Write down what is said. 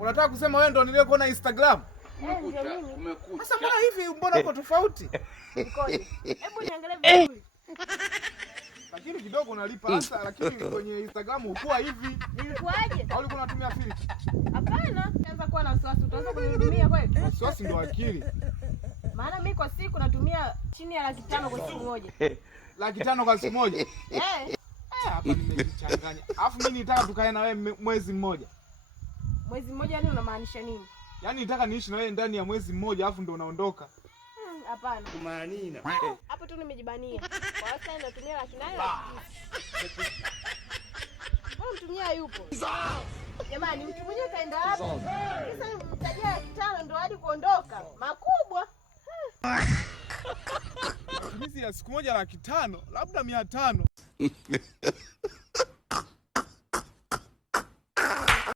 Unataka kusema wewe ndo niliyekuona Instagram? Umekucha. Sasa mbona hivi, mbona uko tofauti? Ukoje? Hebu niangalie vizuri. Lakini kidogo unalipa hasa, lakini kwenye Instagram ukua hivi. Nilikuaje? Au ulikuwa unatumia filter? Hapana, anza kuwa na wasiwasi, utaanza kunihudumia kweli? Wasiwasi ndo akili. Maana mimi kwa siku natumia chini ya 500 kwa siku moja. 500 kwa siku moja? Hapa nimejichanganya. Alafu mimi nitaka tukae na wewe mwezi mmoja. Mwezi mmoja yani unamaanisha nini? Yaani nitaka niishi na wewe ndani ya mwezi mmoja alafu ndo unaondoka. Hapana. Kumaanina. Hapo tu nimejibania. Kwa sasa natumia 800. Wewe mtumia yupo. Jamani, mtu mwenyewe kaenda wapi? Sasa mtajia 500 ndo hadi kuondoka. Makubwa. Matumizi ya siku moja 500, labda 500.